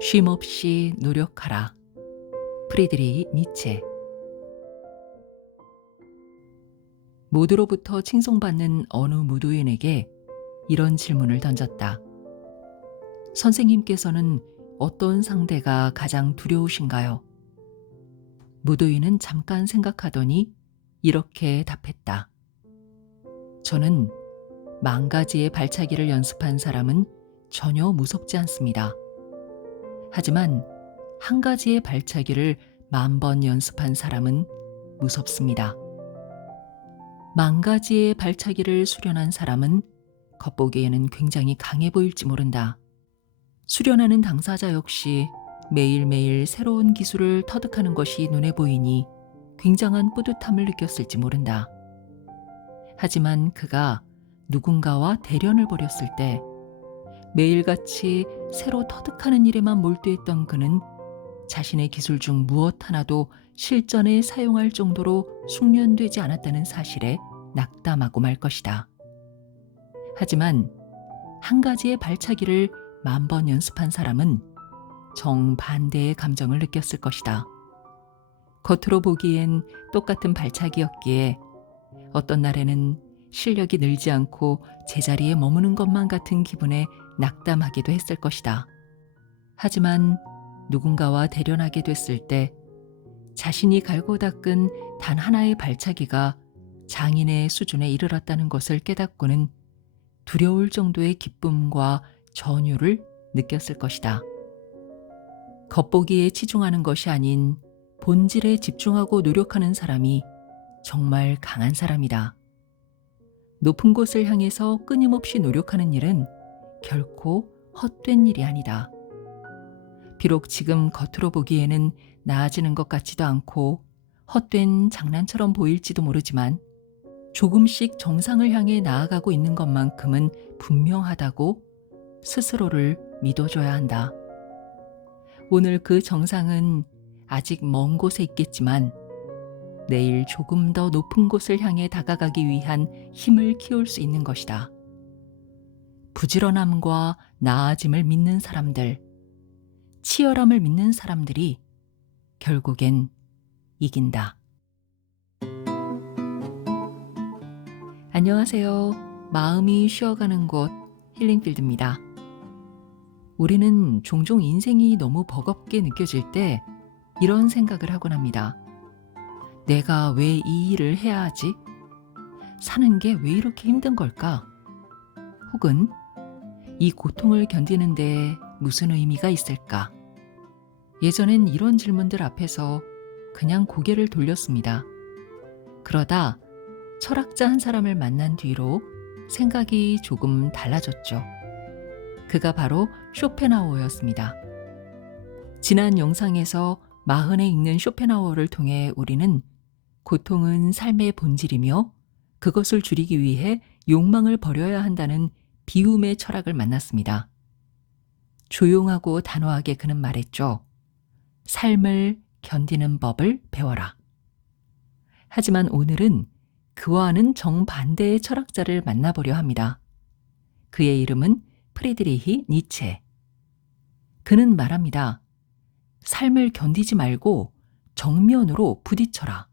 쉼없이 노력하라. 프리드리히 니체. 모두로부터 칭송받는 어느 무도인에게 이런 질문을 던졌다. 선생님께서는 어떤 상대가 가장 두려우신가요? 무도인은 잠깐 생각하더니 이렇게 답했다. 저는 10,000가지의 발차기를 연습한 사람은 전혀 무섭지 않습니다. 하지만 1가지의 발차기를 10,000번 연습한 사람은 무섭습니다. 10,000가지의 발차기를 수련한 사람은 겉보기에는 굉장히 강해 보일지 모른다. 수련하는 당사자 역시 매일매일 새로운 기술을 터득하는 것이 눈에 보이니 굉장한 뿌듯함을 느꼈을지 모른다. 하지만 그가 누군가와 대련을 벌였을 때 매일같이 새로 터득하는 일에만 몰두했던 그는 자신의 기술 중 무엇 하나도 실전에 사용할 정도로 숙련되지 않았다는 사실에 낙담하고 말 것이다. 하지만 1가지의 발차기를 10,000번 연습한 사람은 정반대의 감정을 느꼈을 것이다. 겉으로 보기엔 똑같은 발차기였기에 어떤 날에는 실력이 늘지 않고 제자리에 머무는 것만 같은 기분에 낙담하기도 했을 것이다. 하지만 누군가와 대련하게 됐을 때 자신이 갈고 닦은 단 하나의 발차기가 장인의 수준에 이르렀다는 것을 깨닫고는 두려울 정도의 기쁨과 전율을 느꼈을 것이다. 겉보기에 치중하는 것이 아닌 본질에 집중하고 노력하는 사람이 정말 강한 사람이다. 높은 곳을 향해서 끊임없이 노력하는 일은 결코 헛된 일이 아니다. 비록 지금 겉으로 보기에는 나아지는 것 같지도 않고 헛된 장난처럼 보일지도 모르지만 조금씩 정상을 향해 나아가고 있는 것만큼은 분명하다고 스스로를 믿어줘야 한다. 오늘 그 정상은 아직 먼 곳에 있겠지만 내일 조금 더 높은 곳을 향해 다가가기 위한 힘을 키울 수 있는 것이다. 부지런함과 나아짐을 믿는 사람들, 치열함을 믿는 사람들이 결국엔 이긴다. 안녕하세요. 마음이 쉬어가는 곳 힐링필드입니다. 우리는 종종 인생이 너무 버겁게 느껴질 때 이런 생각을 하곤 합니다. 내가 왜 이 일을 해야 하지? 사는 게 왜 이렇게 힘든 걸까? 혹은 이 고통을 견디는데 무슨 의미가 있을까? 예전엔 이런 질문들 앞에서 그냥 고개를 돌렸습니다. 그러다 철학자 한 사람을 만난 뒤로 생각이 조금 달라졌죠. 그가 바로 쇼펜하우어였습니다. 지난 영상에서 마흔에 읽는 쇼펜하우어를 통해 우리는 고통은 삶의 본질이며 그것을 줄이기 위해 욕망을 버려야 한다는 비움의 철학을 만났습니다. 조용하고 단호하게 그는 말했죠. 삶을 견디는 법을 배워라. 하지만 오늘은 그와는 정반대의 철학자를 만나보려 합니다. 그의 이름은 프리드리히 니체. 그는 말합니다. 삶을 견디지 말고 정면으로 부딪혀라.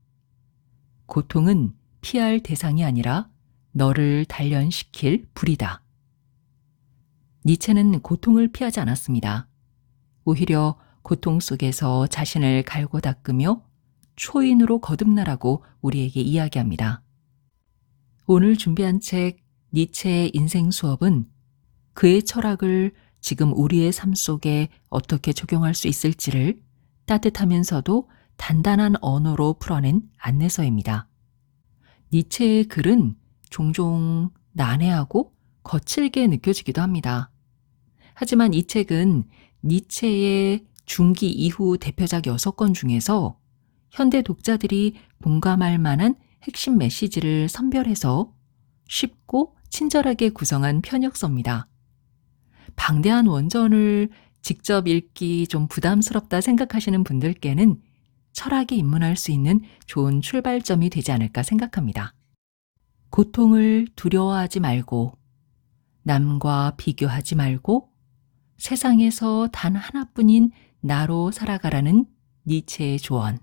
고통은 피할 대상이 아니라 너를 단련시킬 불이다. 니체는 고통을 피하지 않았습니다. 오히려 고통 속에서 자신을 갈고 닦으며 초인으로 거듭나라고 우리에게 이야기합니다. 오늘 준비한 책 니체의 인생 수업은 그의 철학을 지금 우리의 삶 속에 어떻게 적용할 수 있을지를 따뜻하면서도 단단한 언어로 풀어낸 안내서입니다. 니체의 글은 종종 난해하고 거칠게 느껴지기도 합니다. 하지만 이 책은 니체의 중기 이후 대표작 6권 중에서 현대 독자들이 공감할 만한 핵심 메시지를 선별해서 쉽고 친절하게 구성한 편역서입니다. 방대한 원전을 직접 읽기 좀 부담스럽다 생각하시는 분들께는 철학에 입문할 수 있는 좋은 출발점이 되지 않을까 생각합니다. 고통을 두려워하지 말고, 남과 비교하지 말고, 세상에서 단 하나뿐인 나로 살아가라는 니체의 조언.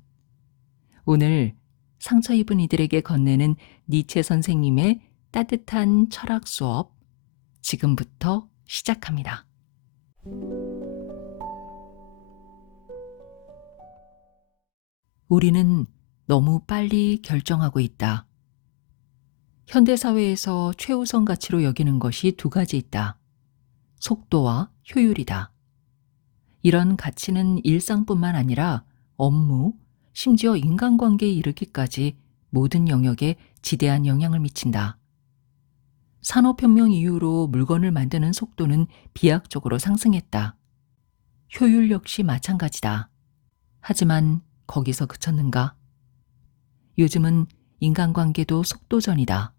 오늘 상처 입은 이들에게 건네는 니체 선생님의 따뜻한 철학 수업 지금부터 시작합니다. 우리는 너무 빨리 결정하고 있다. 현대사회에서 최우선 가치로 여기는 것이 두 가지 있다. 속도와 효율이다. 이런 가치는 일상뿐만 아니라 업무, 심지어 인간관계에 이르기까지 모든 영역에 지대한 영향을 미친다. 산업혁명 이후로 물건을 만드는 속도는 비약적으로 상승했다. 효율 역시 마찬가지다. 하지만 거기서 그쳤는가? 요즘은 인간관계도 속도전이다.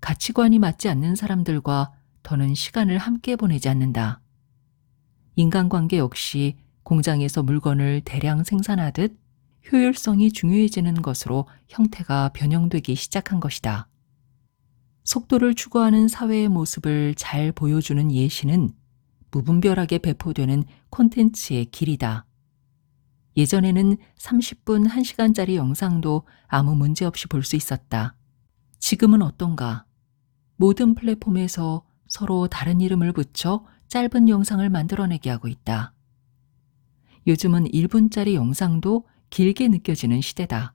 가치관이 맞지 않는 사람들과 더는 시간을 함께 보내지 않는다. 인간관계 역시 공장에서 물건을 대량 생산하듯 효율성이 중요해지는 것으로 형태가 변형되기 시작한 것이다. 속도를 추구하는 사회의 모습을 잘 보여주는 예시는 무분별하게 배포되는 콘텐츠의 길이다. 예전에는 30분, 1시간짜리 영상도 아무 문제 없이 볼 수 있었다. 지금은 어떤가? 모든 플랫폼에서 서로 다른 이름을 붙여 짧은 영상을 만들어내게 하고 있다. 요즘은 1분짜리 영상도 길게 느껴지는 시대다.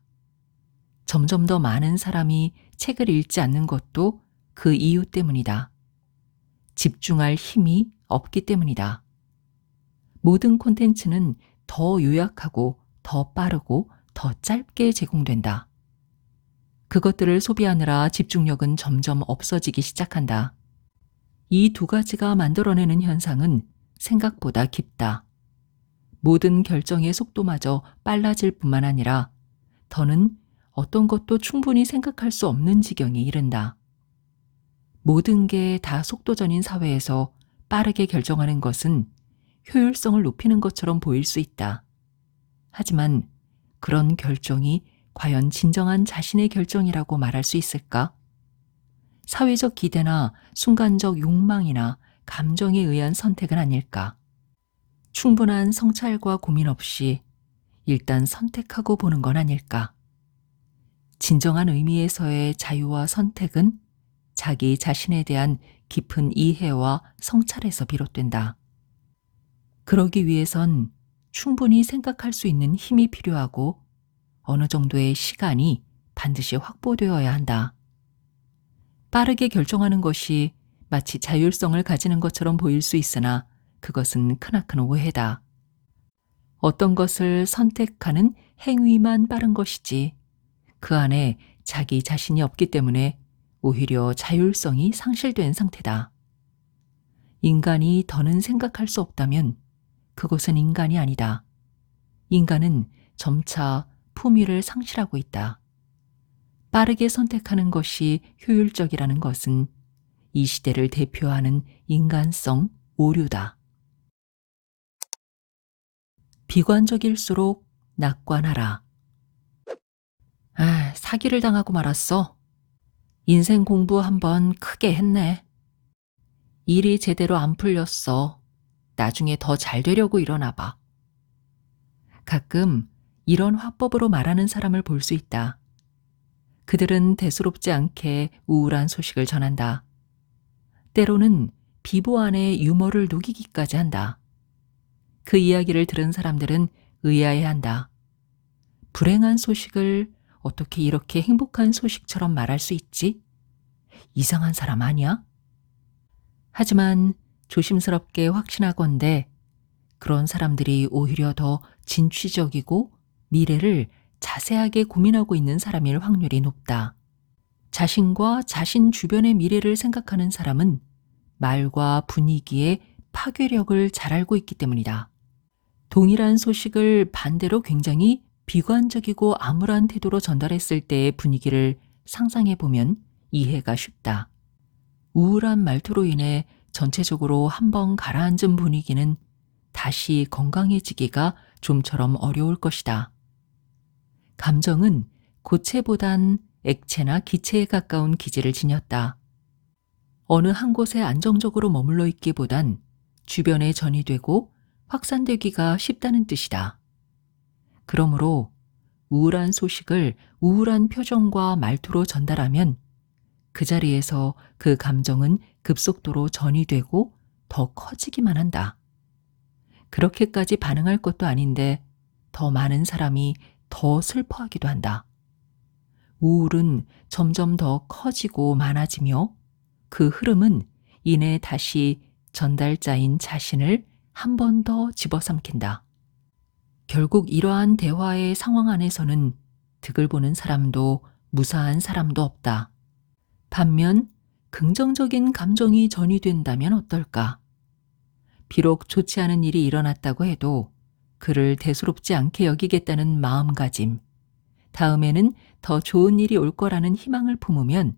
점점 더 많은 사람이 책을 읽지 않는 것도 그 이유 때문이다. 집중할 힘이 없기 때문이다. 모든 콘텐츠는 더 요약하고 더 빠르고 더 짧게 제공된다. 그것들을 소비하느라 집중력은 점점 없어지기 시작한다. 이 두 가지가 만들어내는 현상은 생각보다 깊다. 모든 결정의 속도마저 빨라질 뿐만 아니라 더는 어떤 것도 충분히 생각할 수 없는 지경에 이른다. 모든 게 다 속도전인 사회에서 빠르게 결정하는 것은 효율성을 높이는 것처럼 보일 수 있다. 하지만 그런 결정이 과연 진정한 자신의 결정이라고 말할 수 있을까? 사회적 기대나 순간적 욕망이나 감정에 의한 선택은 아닐까? 충분한 성찰과 고민 없이 일단 선택하고 보는 건 아닐까? 진정한 의미에서의 자유와 선택은 자기 자신에 대한 깊은 이해와 성찰에서 비롯된다. 그러기 위해선 충분히 생각할 수 있는 힘이 필요하고 어느 정도의 시간이 반드시 확보되어야 한다. 빠르게 결정하는 것이 마치 자율성을 가지는 것처럼 보일 수 있으나 그것은 크나큰 오해다. 어떤 것을 선택하는 행위만 빠른 것이지 그 안에 자기 자신이 없기 때문에 오히려 자율성이 상실된 상태다. 인간이 더는 생각할 수 없다면 그것은 인간이 아니다. 인간은 점차 품위를 상실하고 있다. 빠르게 선택하는 것이 효율적이라는 것은 이 시대를 대표하는 인간성 오류다. 비관적일수록 낙관하라. 사기를 당하고 말았어. 인생 공부 한번 크게 했네. 일이 제대로 안 풀렸어. 나중에 더 잘 되려고 일어나 봐. 가끔 이런 화법으로 말하는 사람을 볼 수 있다. 그들은 대수롭지 않게 우울한 소식을 전한다. 때로는 비보 안에 유머를 녹이기까지 한다. 그 이야기를 들은 사람들은 의아해한다. 불행한 소식을 어떻게 이렇게 행복한 소식처럼 말할 수 있지? 이상한 사람 아니야? 하지만 조심스럽게 확신하건대 그런 사람들이 오히려 더 진취적이고 미래를 자세하게 고민하고 있는 사람일 확률이 높다. 자신과 자신 주변의 미래를 생각하는 사람은 말과 분위기의 파괴력을 잘 알고 있기 때문이다. 동일한 소식을 반대로 굉장히 비관적이고 암울한 태도로 전달했을 때의 분위기를 상상해 보면 이해가 쉽다. 우울한 말투로 인해 전체적으로 한번 가라앉은 분위기는 다시 건강해지기가 좀처럼 어려울 것이다. 감정은 고체보단 액체나 기체에 가까운 기질을 지녔다. 어느 한 곳에 안정적으로 머물러 있기보단 주변에 전이되고 확산되기가 쉽다는 뜻이다. 그러므로 우울한 소식을 우울한 표정과 말투로 전달하면 그 자리에서 그 감정은 급속도로 전이되고 더 커지기만 한다. 그렇게까지 반응할 것도 아닌데 더 많은 사람이 더 슬퍼하기도 한다. 우울은 점점 더 커지고 많아지며 그 흐름은 이내 다시 전달자인 자신을 한 번 더 집어삼킨다. 결국 이러한 대화의 상황 안에서는 득을 보는 사람도 무사한 사람도 없다. 반면 긍정적인 감정이 전이된다면 어떨까? 비록 좋지 않은 일이 일어났다고 해도 그를 대수롭지 않게 여기겠다는 마음가짐, 다음에는 더 좋은 일이 올 거라는 희망을 품으면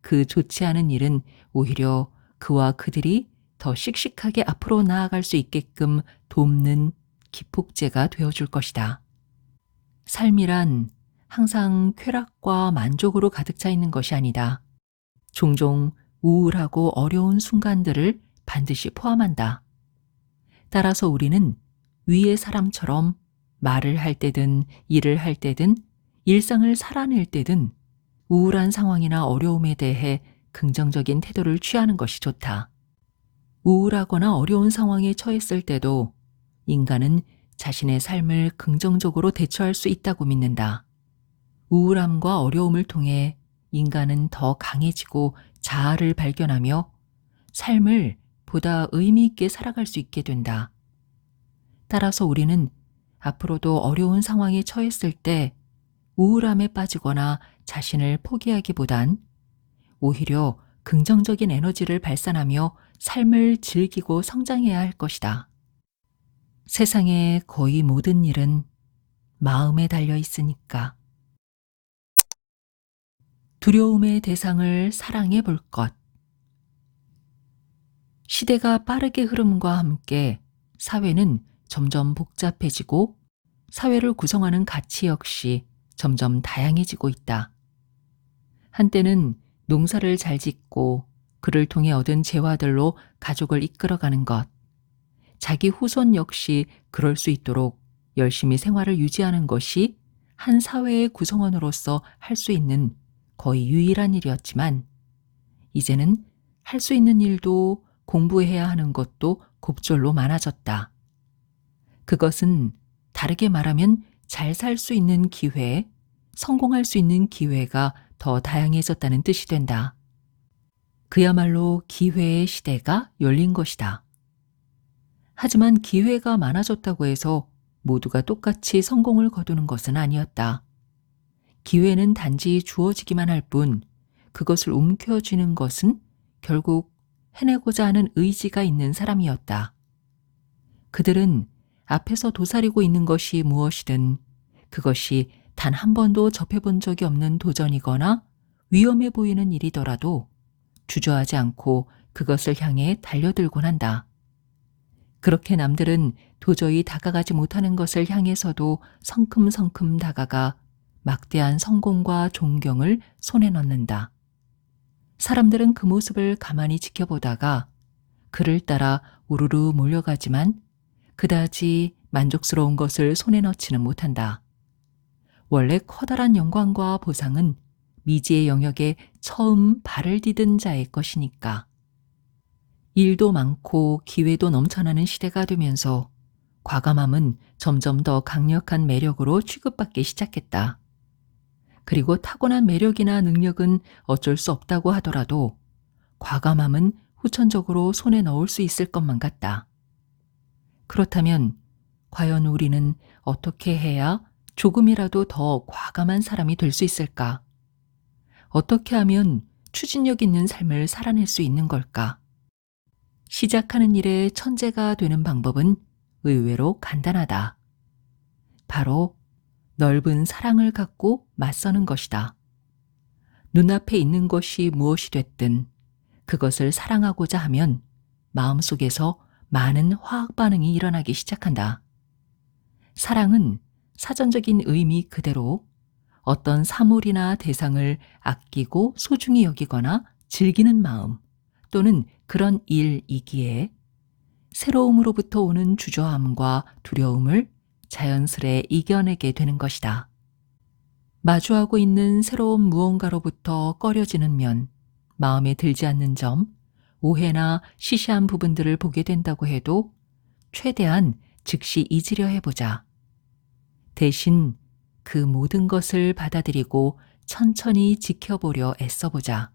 그 좋지 않은 일은 오히려 그와 그들이 더 씩씩하게 앞으로 나아갈 수 있게끔 돕는 기폭제가 되어줄 것이다. 삶이란 항상 쾌락과 만족으로 가득 차 있는 것이 아니다. 종종 우울하고 어려운 순간들을 반드시 포함한다. 따라서 우리는 위의 사람처럼 말을 할 때든 일을 할 때든 일상을 살아낼 때든 우울한 상황이나 어려움에 대해 긍정적인 태도를 취하는 것이 좋다. 우울하거나 어려운 상황에 처했을 때도 인간은 자신의 삶을 긍정적으로 대처할 수 있다고 믿는다. 우울함과 어려움을 통해 인간은 더 강해지고 자아를 발견하며 삶을 보다 의미 있게 살아갈 수 있게 된다. 따라서 우리는 앞으로도 어려운 상황에 처했을 때 우울함에 빠지거나 자신을 포기하기보단 오히려 긍정적인 에너지를 발산하며 삶을 즐기고 성장해야 할 것이다. 세상의 거의 모든 일은 마음에 달려 있으니까. 두려움의 대상을 사랑해 볼 것. 시대가 빠르게 흐름과 함께 사회는 점점 복잡해지고 사회를 구성하는 가치 역시 점점 다양해지고 있다. 한때는 농사를 잘 짓고 그를 통해 얻은 재화들로 가족을 이끌어가는 것, 자기 후손 역시 그럴 수 있도록 열심히 생활을 유지하는 것이 한 사회의 구성원으로서 할 수 있는 거의 유일한 일이었지만, 이제는 할 수 있는 일도 공부해야 하는 것도 곱절로 많아졌다. 그것은 다르게 말하면 잘 살 수 있는 기회, 성공할 수 있는 기회가 더 다양해졌다는 뜻이 된다. 그야말로 기회의 시대가 열린 것이다. 하지만 기회가 많아졌다고 해서 모두가 똑같이 성공을 거두는 것은 아니었다. 기회는 단지 주어지기만 할 뿐, 그것을 움켜쥐는 것은 결국 해내고자 하는 의지가 있는 사람이었다. 그들은 앞에서 도사리고 있는 것이 무엇이든 그것이 단 한 번도 접해본 적이 없는 도전이거나 위험해 보이는 일이더라도 주저하지 않고 그것을 향해 달려들곤 한다. 그렇게 남들은 도저히 다가가지 못하는 것을 향해서도 성큼성큼 다가가 막대한 성공과 존경을 손에 넣는다. 사람들은 그 모습을 가만히 지켜보다가 그를 따라 우르르 몰려가지만 그다지 만족스러운 것을 손에 넣지는 못한다. 원래 커다란 영광과 보상은 미지의 영역에 처음 발을 디딘 자의 것이니까. 일도 많고 기회도 넘쳐나는 시대가 되면서 과감함은 점점 더 강력한 매력으로 취급받기 시작했다. 그리고 타고난 매력이나 능력은 어쩔 수 없다고 하더라도 과감함은 후천적으로 손에 넣을 수 있을 것만 같다. 그렇다면 과연 우리는 어떻게 해야 조금이라도 더 과감한 사람이 될 수 있을까? 어떻게 하면 추진력 있는 삶을 살아낼 수 있는 걸까? 시작하는 일에 천재가 되는 방법은 의외로 간단하다. 바로 넓은 사랑을 갖고 맞서는 것이다. 눈앞에 있는 것이 무엇이 됐든 그것을 사랑하고자 하면 마음속에서 많은 화학 반응이 일어나기 시작한다. 사랑은 사전적인 의미 그대로 어떤 사물이나 대상을 아끼고 소중히 여기거나 즐기는 마음 또는 그런 일이기에 새로움으로부터 오는 주저함과 두려움을 자연스레 이겨내게 되는 것이다. 마주하고 있는 새로운 무언가로부터 꺼려지는 면, 마음에 들지 않는 점, 오해나 시시한 부분들을 보게 된다고 해도 최대한 즉시 잊으려 해보자. 대신 그 모든 것을 받아들이고 천천히 지켜보려 애써보자.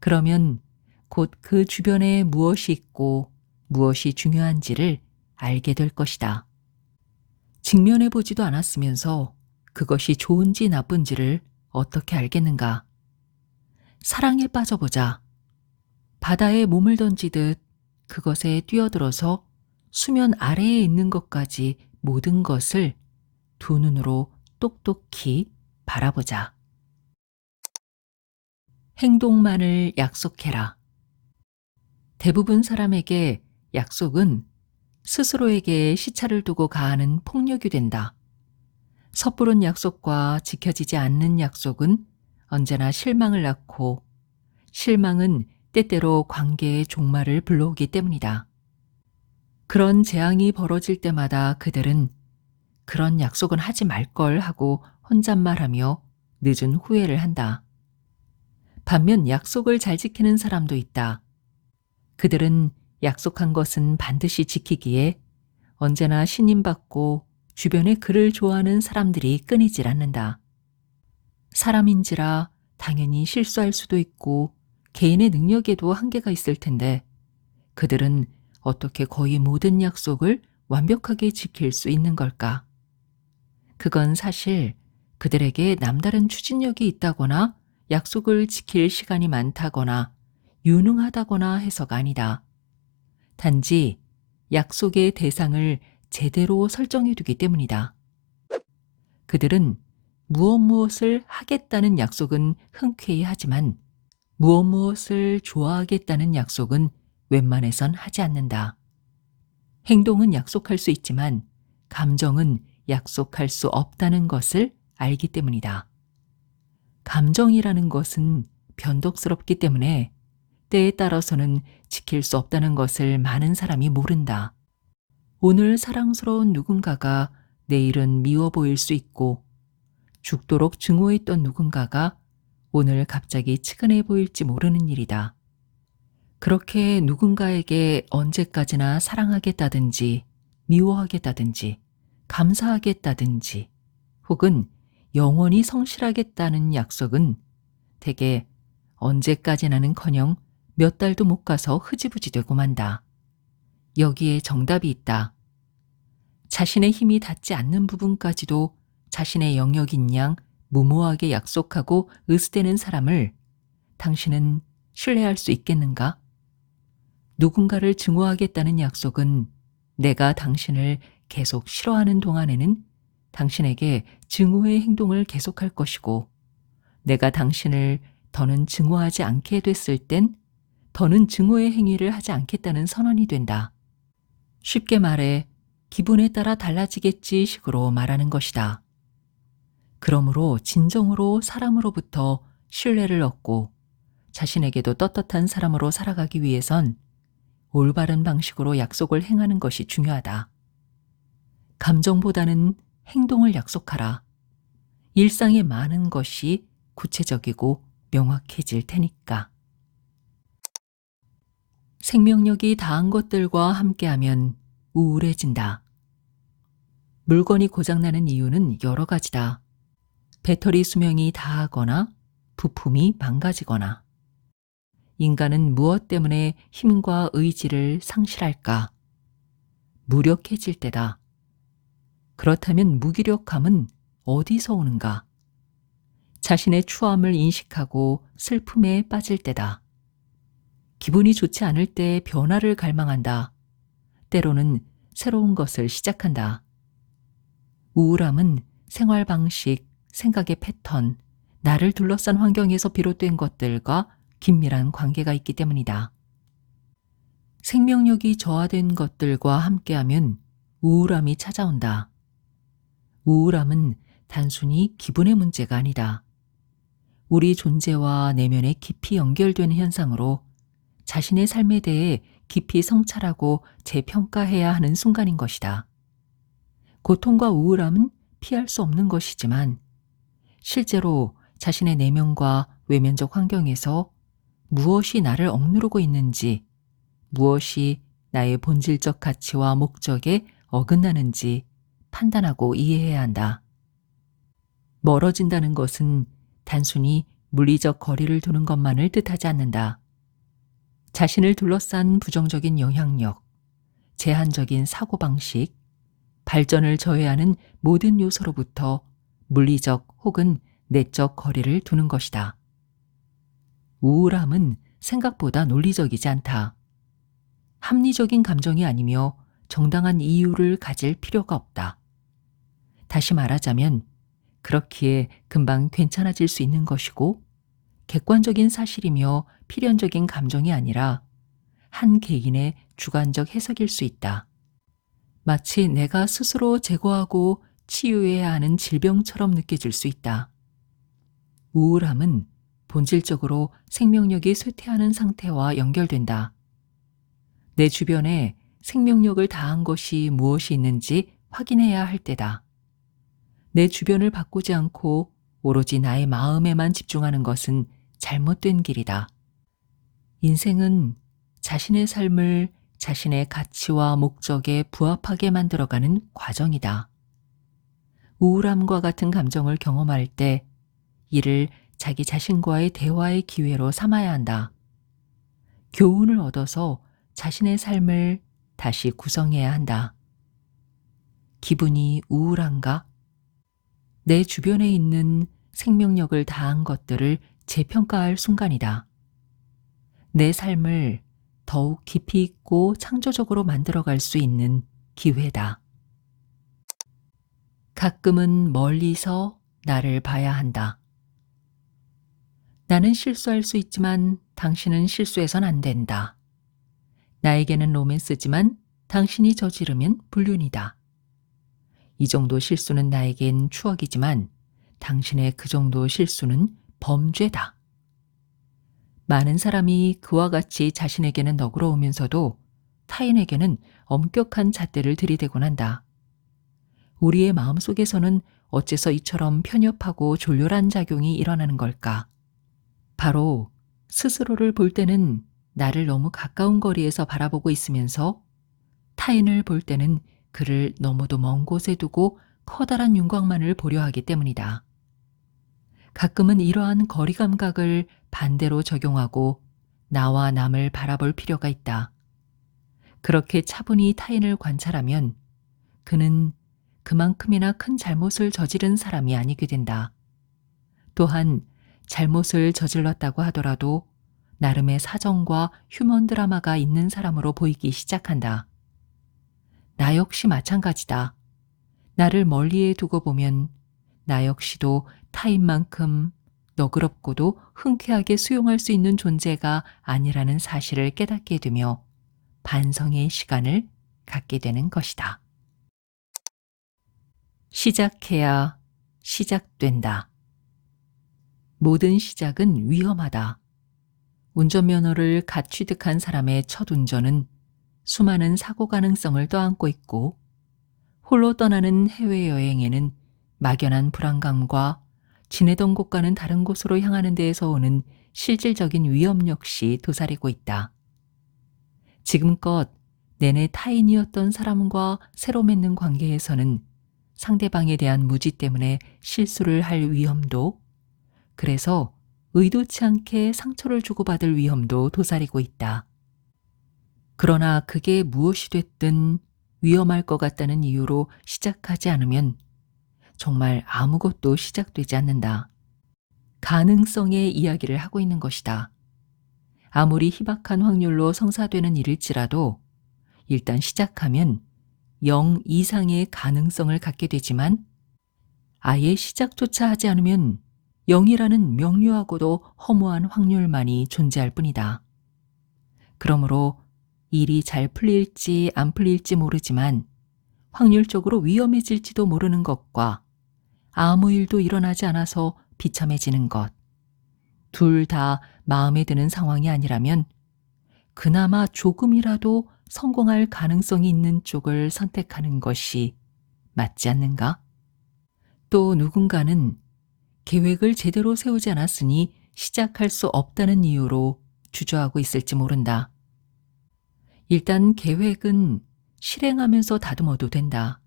그러면 곧 그 주변에 무엇이 있고 무엇이 중요한지를 알게 될 것이다. 직면해 보지도 않았으면서 그것이 좋은지 나쁜지를 어떻게 알겠는가? 사랑에 빠져보자. 바다에 몸을 던지듯 그것에 뛰어들어서 수면 아래에 있는 것까지 모든 것을 두 눈으로 똑똑히 바라보자. 행동만을 약속해라. 대부분 사람에게 약속은 스스로에게 시차를 두고 가하는 폭력이 된다. 섣부른 약속과 지켜지지 않는 약속은 언제나 실망을 낳고, 실망은 때때로 관계의 종말을 불러오기 때문이다. 그런 재앙이 벌어질 때마다 그들은 그런 약속은 하지 말걸 하고 혼잣말하며 늦은 후회를 한다. 반면 약속을 잘 지키는 사람도 있다. 그들은 약속한 것은 반드시 지키기에 언제나 신임받고 주변에 그를 좋아하는 사람들이 끊이질 않는다. 사람인지라 당연히 실수할 수도 있고 개인의 능력에도 한계가 있을 텐데 그들은 어떻게 거의 모든 약속을 완벽하게 지킬 수 있는 걸까? 그건 사실 그들에게 남다른 추진력이 있다거나 약속을 지킬 시간이 많다거나 유능하다거나 해서가 아니다. 단지 약속의 대상을 제대로 설정해 두기 때문이다. 그들은 무엇을 하겠다는 약속은 흔쾌히 하지만 무엇을 좋아하겠다는 약속은 웬만해선 하지 않는다. 행동은 약속할 수 있지만 감정은 약속할 수 없다는 것을 알기 때문이다. 감정이라는 것은 변덕스럽기 때문에 때에 따라서는 지킬 수 없다는 것을 많은 사람이 모른다. 오늘 사랑스러운 누군가가 내일은 미워 보일 수 있고 죽도록 증오했던 누군가가 오늘 갑자기 측은해 보일지 모르는 일이다. 그렇게 누군가에게 언제까지나 사랑하겠다든지 미워하겠다든지 감사하겠다든지 혹은 영원히 성실하겠다는 약속은 대개 언제까지나는커녕 몇 달도 못 가서 흐지부지 되고 만다. 여기에 정답이 있다. 자신의 힘이 닿지 않는 부분까지도 자신의 영역인 양 무모하게 약속하고 의스대는 사람을 당신은 신뢰할 수 있겠는가? 누군가를 증오하겠다는 약속은 내가 당신을 계속 싫어하는 동안에는 당신에게 증오의 행동을 계속할 것이고 내가 당신을 더는 증오하지 않게 됐을 땐 더는 증오의 행위를 하지 않겠다는 선언이 된다. 쉽게 말해 기분에 따라 달라지겠지 식으로 말하는 것이다. 그러므로 진정으로 사람으로부터 신뢰를 얻고 자신에게도 떳떳한 사람으로 살아가기 위해선 올바른 방식으로 약속을 행하는 것이 중요하다. 감정보다는 행동을 약속하라. 일상의 많은 것이 구체적이고 명확해질 테니까. 생명력이 다한 것들과 함께하면 우울해진다. 물건이 고장나는 이유는 여러 가지다. 배터리 수명이 다하거나 부품이 망가지거나. 인간은 무엇 때문에 힘과 의지를 상실할까? 무력해질 때다. 그렇다면 무기력함은 어디서 오는가? 자신의 추함을 인식하고 슬픔에 빠질 때다. 기분이 좋지 않을 때 변화를 갈망한다. 때로는 새로운 것을 시작한다. 우울함은 생활 방식, 생각의 패턴, 나를 둘러싼 환경에서 비롯된 것들과 긴밀한 관계가 있기 때문이다. 생명력이 저하된 것들과 함께하면 우울함이 찾아온다. 우울함은 단순히 기분의 문제가 아니다. 우리 존재와 내면에 깊이 연결된 현상으로 자신의 삶에 대해 깊이 성찰하고 재평가해야 하는 순간인 것이다. 고통과 우울함은 피할 수 없는 것이지만 실제로 자신의 내면과 외면적 환경에서 무엇이 나를 억누르고 있는지, 무엇이 나의 본질적 가치와 목적에 어긋나는지 판단하고 이해해야 한다. 멀어진다는 것은 단순히 물리적 거리를 두는 것만을 뜻하지 않는다. 자신을 둘러싼 부정적인 영향력, 제한적인 사고방식, 발전을 저해하는 모든 요소로부터 물리적 혹은 내적 거리를 두는 것이다. 우울함은 생각보다 논리적이지 않다. 합리적인 감정이 아니며 정당한 이유를 가질 필요가 없다. 다시 말하자면 그렇기에 금방 괜찮아질 수 있는 것이고 객관적인 사실이며 필연적인 감정이 아니라 한 개인의 주관적 해석일 수 있다. 마치 내가 스스로 제거하고 치유해야 하는 질병처럼 느껴질 수 있다. 우울함은 본질적으로 생명력이 쇠퇴하는 상태와 연결된다. 내 주변에 생명력을 다한 것이 무엇이 있는지 확인해야 할 때다. 내 주변을 바꾸지 않고 오로지 나의 마음에만 집중하는 것은 잘못된 길이다. 인생은 자신의 삶을 자신의 가치와 목적에 부합하게 만들어가는 과정이다. 우울함과 같은 감정을 경험할 때 이를 자기 자신과의 대화의 기회로 삼아야 한다. 교훈을 얻어서 자신의 삶을 다시 구성해야 한다. 기분이 우울한가? 내 주변에 있는 생명력을 다한 것들을 재평가할 순간이다. 내 삶을 더욱 깊이 있고 창조적으로 만들어갈 수 있는 기회다. 가끔은 멀리서 나를 봐야 한다. 나는 실수할 수 있지만 당신은 실수해선 안 된다. 나에게는 로맨스지만 당신이 저지르면 불륜이다. 이 정도 실수는 나에겐 추억이지만 당신의 그 정도 실수는 범죄다. 많은 사람이 그와 같이 자신에게는 너그러우면서도 타인에게는 엄격한 잣대를 들이대곤 한다. 우리의 마음속에서는 어째서 이처럼 편협하고 졸렬한 작용이 일어나는 걸까? 바로 스스로를 볼 때는 나를 너무 가까운 거리에서 바라보고 있으면서 타인을 볼 때는 그를 너무도 먼 곳에 두고 커다란 윤곽만을 보려 하기 때문이다. 가끔은 이러한 거리 감각을 반대로 적용하고 나와 남을 바라볼 필요가 있다. 그렇게 차분히 타인을 관찰하면 그는 그만큼이나 큰 잘못을 저지른 사람이 아니게 된다. 또한 잘못을 저질렀다고 하더라도 나름의 사정과 휴먼 드라마가 있는 사람으로 보이기 시작한다. 나 역시 마찬가지다. 나를 멀리에 두고 보면 나 역시도 타인만큼 너그럽고도 흔쾌하게 수용할 수 있는 존재가 아니라는 사실을 깨닫게 되며 반성의 시간을 갖게 되는 것이다. 시작해야 시작된다. 모든 시작은 위험하다. 운전면허를 갓 취득한 사람의 첫 운전은 수많은 사고 가능성을 떠안고 있고 홀로 떠나는 해외여행에는 막연한 불안감과 지내던 곳과는 다른 곳으로 향하는 데에서 오는 실질적인 위험 역시 도사리고 있다. 지금껏 내내 타인이었던 사람과 새로 맺는 관계에서는 상대방에 대한 무지 때문에 실수를 할 위험도, 그래서 의도치 않게 상처를 주고받을 위험도 도사리고 있다. 그러나 그게 무엇이 됐든 위험할 것 같다는 이유로 시작하지 않으면 정말 아무것도 시작되지 않는다. 가능성의 이야기를 하고 있는 것이다. 아무리 희박한 확률로 성사되는 일일지라도 일단 시작하면 0 이상의 가능성을 갖게 되지만 아예 시작조차 하지 않으면 0이라는 명료하고도 허무한 확률만이 존재할 뿐이다. 그러므로 일이 잘 풀릴지 안 풀릴지 모르지만 확률적으로 위험해질지도 모르는 것과 아무 일도 일어나지 않아서 비참해지는 것, 둘 다 마음에 드는 상황이 아니라면 그나마 조금이라도 성공할 가능성이 있는 쪽을 선택하는 것이 맞지 않는가? 또 누군가는 계획을 제대로 세우지 않았으니 시작할 수 없다는 이유로 주저하고 있을지 모른다. 일단 계획은 실행하면서 다듬어도 된다.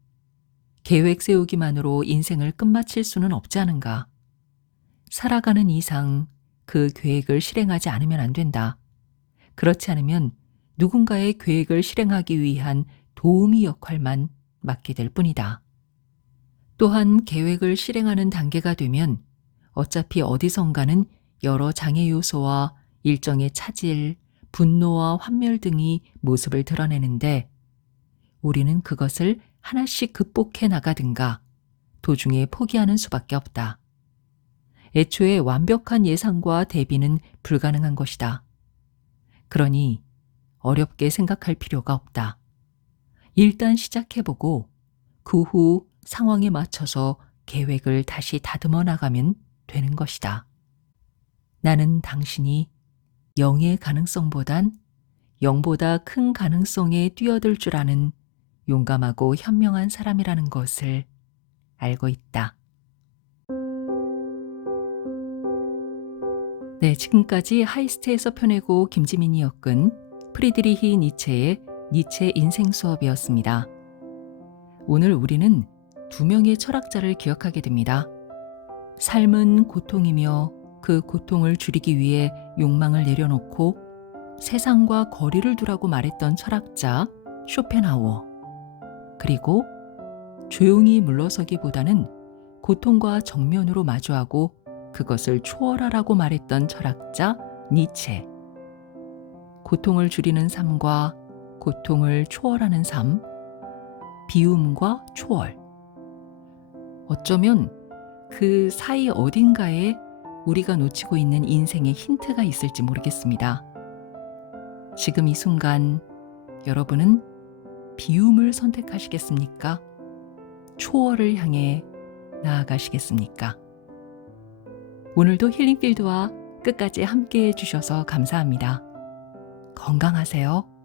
계획 세우기만으로 인생을 끝마칠 수는 없지 않은가? 살아가는 이상 그 계획을 실행하지 않으면 안 된다. 그렇지 않으면 누군가의 계획을 실행하기 위한 도우미 역할만 맡게 될 뿐이다. 또한 계획을 실행하는 단계가 되면 어차피 어디선가는 여러 장애 요소와 일정의 차질, 분노와 환멸 등이 모습을 드러내는데 우리는 그것을 하나씩 극복해 나가든가 도중에 포기하는 수밖에 없다. 애초에 완벽한 예상과 대비는 불가능한 것이다. 그러니 어렵게 생각할 필요가 없다. 일단 시작해보고 그 후 상황에 맞춰서 계획을 다시 다듬어 나가면 되는 것이다. 나는 당신이 0의 가능성보단 0보다 큰 가능성에 뛰어들 줄 아는 용감하고 현명한 사람이라는 것을 알고 있다. 네, 지금까지 하이스트에서 펴내고 김지민이 엮은 프리드리히 니체의 니체 인생 수업이었습니다. 오늘 우리는 두 명의 철학자를 기억하게 됩니다. 삶은 고통이며 그 고통을 줄이기 위해 욕망을 내려놓고 세상과 거리를 두라고 말했던 철학자 쇼펜하우어, 그리고 조용히 물러서기보다는 고통과 정면으로 마주하고 그것을 초월하라고 말했던 철학자 니체. 고통을 줄이는 삶과 고통을 초월하는 삶, 비움과 초월. 어쩌면 그 사이 어딘가에 우리가 놓치고 있는 인생의 힌트가 있을지 모르겠습니다. 지금 이 순간 여러분은 비움을 선택하시겠습니까? 초월을 향해 나아가시겠습니까? 오늘도 힐링필드와 끝까지 함께 해주셔서 감사합니다. 건강하세요.